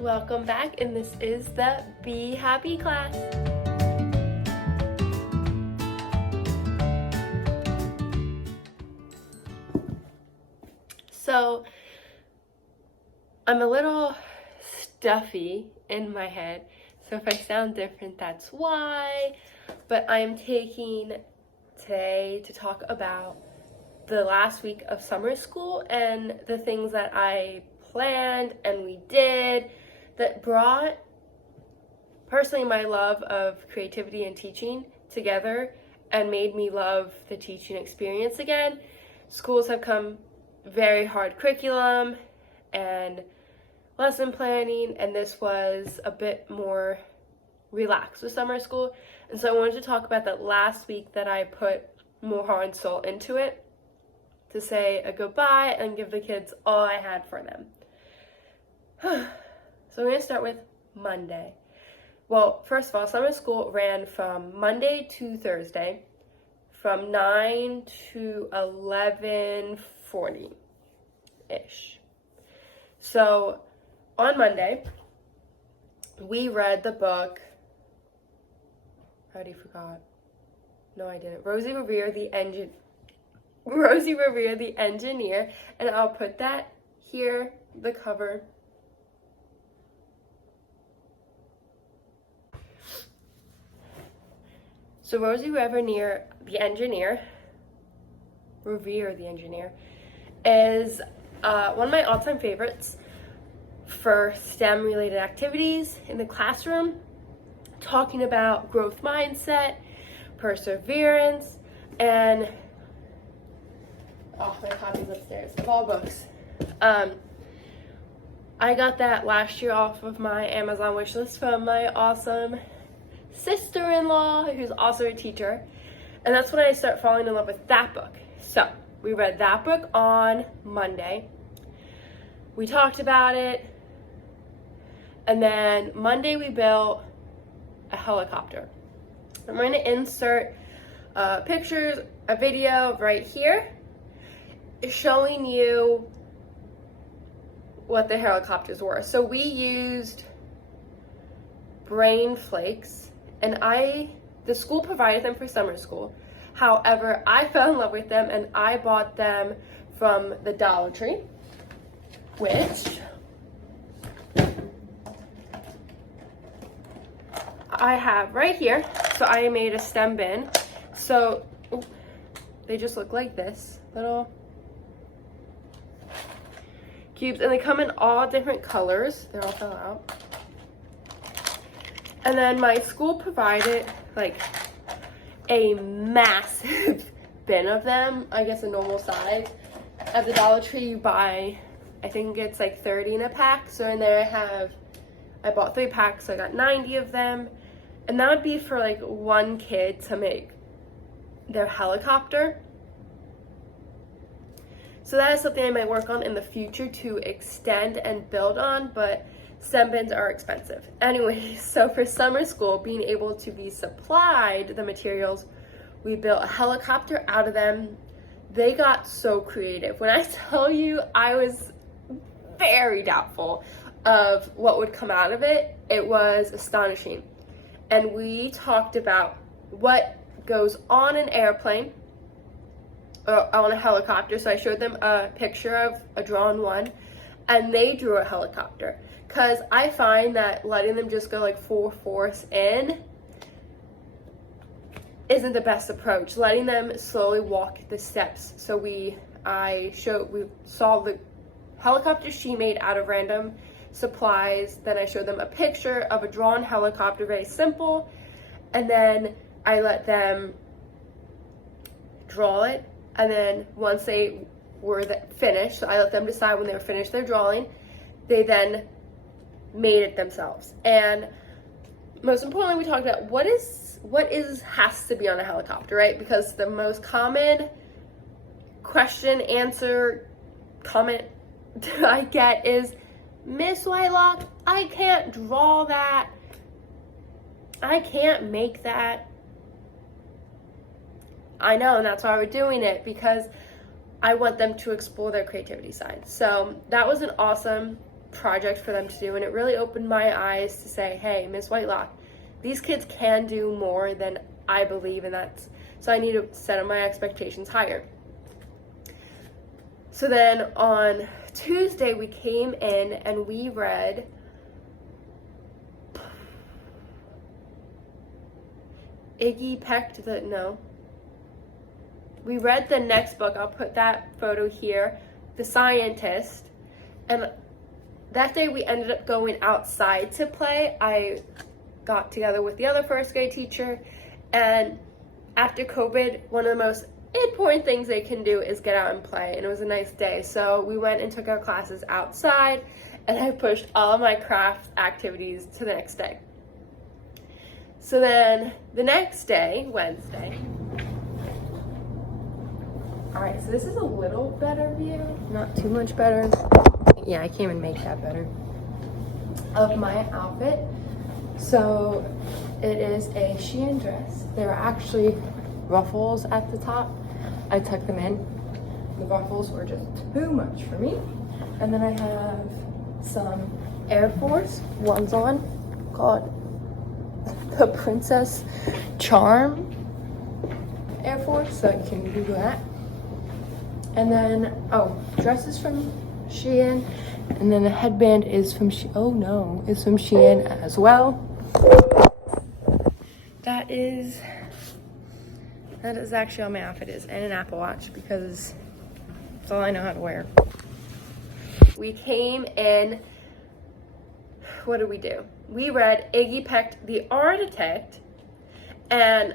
Welcome back, and this is the Be Happy class. So, I'm a little stuffy in my head, so if I sound different, that's why. But I'm taking today to talk about the last week of summer school and the things that I planned and we did that brought personally my love of creativity and teaching together and made me love the teaching experience again. Schools have come very hard curriculum and lesson planning, and this was a bit more relaxed with summer school. And so I wanted to talk about that last week that I put more heart and soul into it to say a goodbye and give the kids all I had for them. So we're going to start with Monday. Well, first of all, summer school ran from Monday to Thursday from 9 to 11:40-ish. So on Monday, we read the book, I already forgot. No, I didn't. Rosie Revere, the Engineer, and I'll put that here, the cover. So Rosie Revere, the Engineer, is one of my all-time favorites for STEM-related activities in the classroom, talking about growth mindset, perseverance, and my copy's upstairs of all books. I got that last year off of my Amazon wishlist from my awesome sister-in-law, who's also a teacher, and that's when I start falling in love with that book. So we read that book on Monday. We talked about it, and then Monday we built a helicopter. I'm going to insert pictures, a video right here showing you what the helicopters were. So we used brain flakes, and the school provided them for summer school. However, I fell in love with them and I bought them from the Dollar Tree, which I have right here. So I made a STEM bin. So they just look like this, little cubes, and they come in all different colors. They're all fell out. And then my school provided like a massive bin of them, I guess a normal size. At the Dollar Tree you buy, I think it's like 30 in a pack. So in there I bought 3 packs, so I got 90 of them. And that would be for like one kid to make their helicopter. So that is something I might work on in the future to extend and build on, but STEM bins are expensive. Anyway, so for summer school, being able to be supplied the materials, we built a helicopter out of them. They got so creative. When I tell you, I was very doubtful of what would come out of it. It was astonishing. And we talked about what goes on an airplane or on a helicopter. So I showed them a picture of a drawn one, and they drew a helicopter. Because I find that letting them just go like full force in isn't the best approach. Letting them slowly walk the steps. So we saw the helicopter she made out of random supplies. Then I showed them a picture of a drawn helicopter, very simple. And then I let them draw it. And then once they were finished, so I let them decide when they were finished their drawing, they then made it themselves. And most importantly, we talked about what has to be on a helicopter, right? Because the most common question, answer, comment I get is, Miss Whitelock, I can't draw that. I can't make that. I know, and that's why we're doing it, because I want them to explore their creativity side. So that was an awesome project for them to do, and it really opened my eyes to say, hey, Miss Whitelock, these kids can do more than I believe, and so I need to set my expectations higher. So then on Tuesday we came in and we read we read the next book. I'll put that photo here, The Scientist. And that day we ended up going outside to play. I got together with the other first grade teacher, and after COVID, one of the most important things they can do is get out and play, and it was a nice day. So we went and took our classes outside, and I pushed all of my craft activities to the next day. So then the next day, Wednesday, all right, so this is a little better view, not too much better. Yeah, I can't even make that better, of my outfit. So it is a Shein dress. There are actually ruffles at the top. I tucked them in. The ruffles were just too much for me. And then I have some Air Force Ones on called the Princess Charm Air Force, so you can Google that. And then, dresses from Shein. And then the headband is from is from Shein as well. That is actually all my outfit is, and an Apple Watch, because that's all I know how to wear. We came in, what did we do? We read Iggy Peck, the Architect, and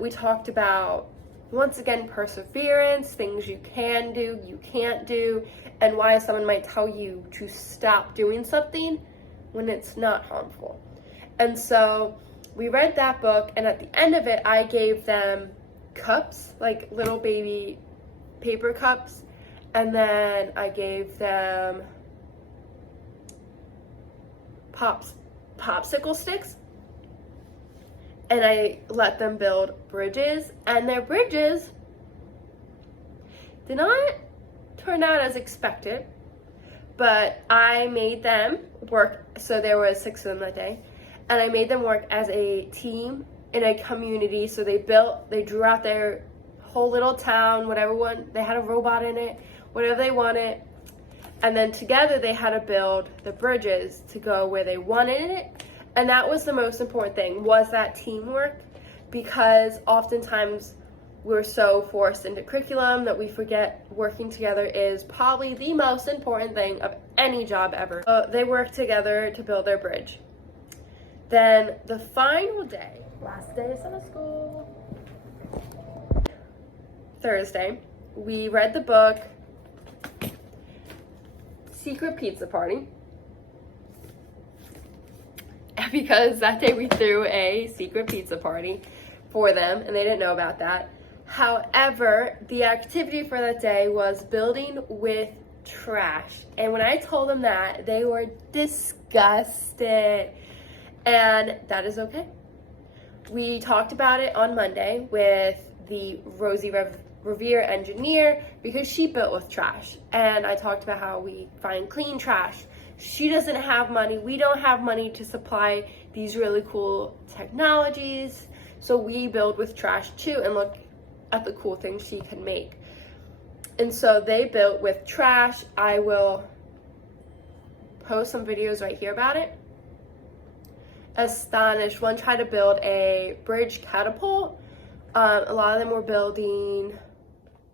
we talked about, once again, perseverance, things you can do, you can't do, and why someone might tell you to stop doing something when it's not harmful. And so we read that book, and at the end of it, I gave them cups, like little baby paper cups, and then I gave them popsicle sticks, and I let them build bridges, and their bridges did not turn out as expected, but I made them work. So there were 6 of them that day, and I made them work as a team in a community. So they drew out their whole little town, they had a robot in it, whatever they wanted, and then together they had to build the bridges to go where they wanted it. And that was the most important thing, was that teamwork, because oftentimes we're so forced into curriculum that we forget working together is probably the most important thing of any job ever. They worked together to build their bridge. Then the final day, last day of summer school, Thursday, we read the book Secret Pizza Party, because that day we threw a secret pizza party for them, and they didn't know about that. However, the activity for that day was building with trash, and when I told them that, they were disgusted, and that is okay. We talked about it on Monday with the Rosie Revere engineer, because she built with trash, and I talked about how we find clean trash. She doesn't have money. We don't have money to supply these really cool technologies. So we build with trash too, and look at the cool things she can make. And so they built with trash. I will post some videos right here about it. Astonished. One tried to build a bridge catapult. A lot of them were building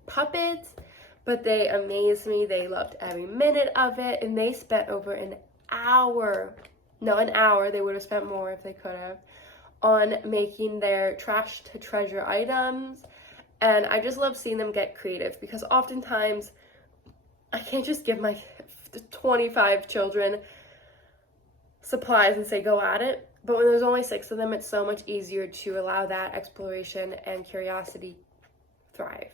puppets, but they amazed me. They loved every minute of it, and they spent over an hour. They would have spent more if they could have, on making their trash to treasure items. And I just love seeing them get creative, because oftentimes I can't just give my 25 children supplies and say go at it. But when there's only 6 of them, it's so much easier to allow that exploration and curiosity thrive.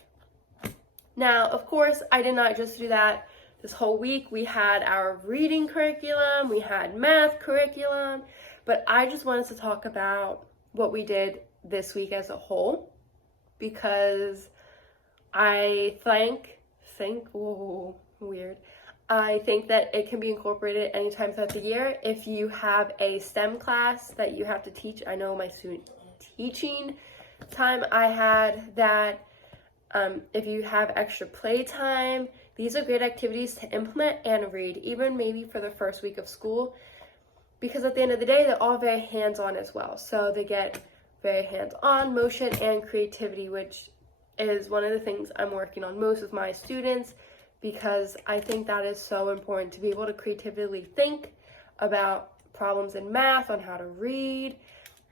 Now, of course, I did not just do that. This whole week we had our reading curriculum, we had math curriculum, but I just wanted to talk about what we did this week as a whole, because I thank think, whoa, weird. I think that it can be incorporated anytime throughout the year. If you have a STEM class that you have to teach, I know my student teaching time, I had that. If you have extra playtime, these are great activities to implement and read, even maybe for the first week of school, because at the end of the day, they're all very hands-on as well. So they get very hands-on motion and creativity, which is one of the things I'm working on most with my students, because I think that is so important to be able to creatively think about problems in math, on how to read,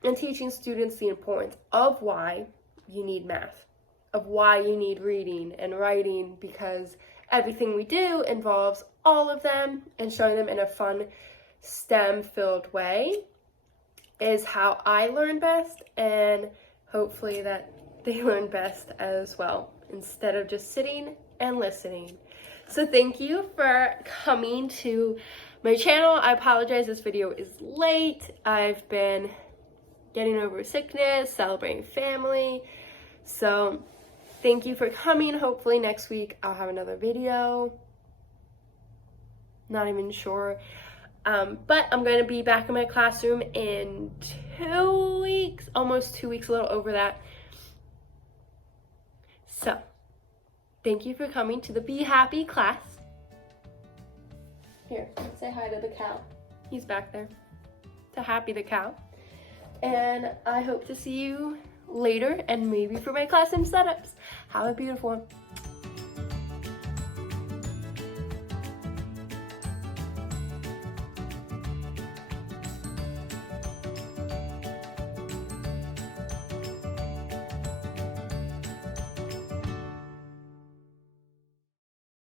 and teaching students the importance of why you need math, of why you need reading and writing, because everything we do involves all of them, and showing them in a fun, STEM-filled way is how I learn best, and hopefully that they learn best as well, instead of just sitting and listening. So thank you for coming to my channel. I apologize this video is late. I've been getting over sickness, celebrating family. So thank you for coming. Hopefully next week I'll have another video. Not even sure. But I'm going to be back in my classroom in 2 weeks, almost 2 weeks, a little over that. So thank you for coming to the Be Happy class. Here, say hi to the cow. He's back there. To Happy the cow. And I hope to see you later, and maybe for my classroom setups. Have a beautiful one.